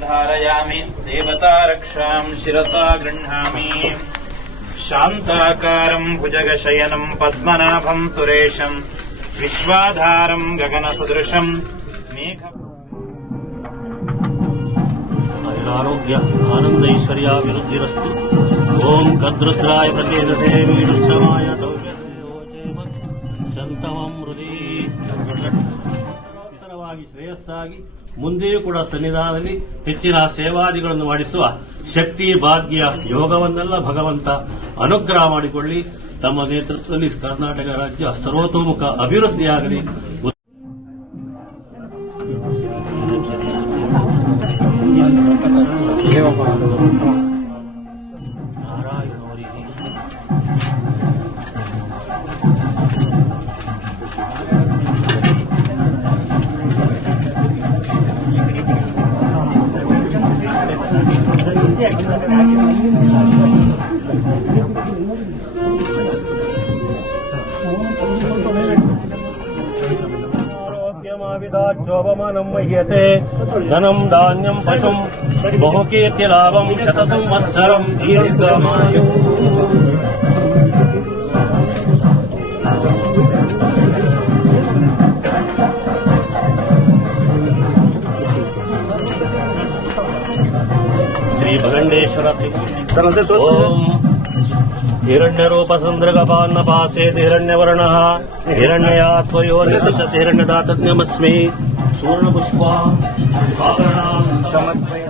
धारयामि देवता रक्षां शिरसा गृह्णामि शान्ताकारं भुजगशयनं पद्मनाभं सुरेशं विश्वाधारं गगनसदृशं मेघ आरोग्य आनंद ऐश्वर्याभिवृद्धिरस्तु। ओं कद्रुद्राय प्रकेशसे विष्णवाय ಶಂತಮಂ ಹೃದಯ ನಿರಂತರವಾಗಿ ಶ್ರೇಯಸ್ಸಾಗಿ ಮುಂದೆಯೂ ಕೂಡ ಸನ್ನಿಧಾನದಲ್ಲಿ ಹೆಚ್ಚಿನ ಸೇವಾದಿಗಳನ್ನು ಮಾಡಿಸುವ ಶಕ್ತಿ ಭಾಗ್ಯ ಯೋಗವನ್ನೆಲ್ಲ ಭಗವಂತ ಅನುಗ್ರಹ ಮಾಡಿಕೊಳ್ಳಿ. ತಮ್ಮ ನೇತೃತ್ವದಲ್ಲಿ ಕರ್ನಾಟಕ ರಾಜ್ಯ ಸರ್ವತೋಮುಖ ಅಭಿವೃದ್ಧಿಯಾಗಲಿ. ಆರೋಗ್ಯಮಾವಿದಾಚ್ಯೋಪಮಾನಂ ಮಹ್ಯತೆ ಧನಂ ಧಾನ್ಯಂ ಪಶುಂ ಬಹುಕೀರ್ತಿ ಲಾಭಂ ಶತ ಸಂವತ್ಸರಂ ದೀರ್ಘಮಾಯು. ಶ್ರೀ ಭಗಂಡೇಶ್ವರ ಓಂ ಹಿರಣ್ಯರೂಪ ಸಂದೃಗಪಾನ್ನಪಾಸೇತ್ ಹಿರಣ್ಯವರ್ಣಃ ಹಿರಣ್ಯಯಾತ್ವಯೋ ನಿಸಸತ್ ಹಿರಣ್ಯದಾತಜ್ಞಮಸ್ಮಿ ಸುವರ್ಣಪುಷ್ಪ ಆಭರಣಾಂ ಸಮರ್ಪಯ.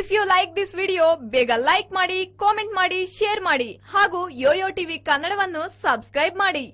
If you like this video ಬೇಗ ಲೈಕ್ ಮಾಡಿ, ಕಾಮೆಂಟ್ ಮಾಡಿ, ಶೇರ್ ಮಾಡಿ ಹಾಗೂ ಯೋಯೋ ಟಿವಿ ಕನ್ನಡವನ್ನು ಸಬ್ಸ್ಕ್ರೈಬ್ ಮಾಡಿ.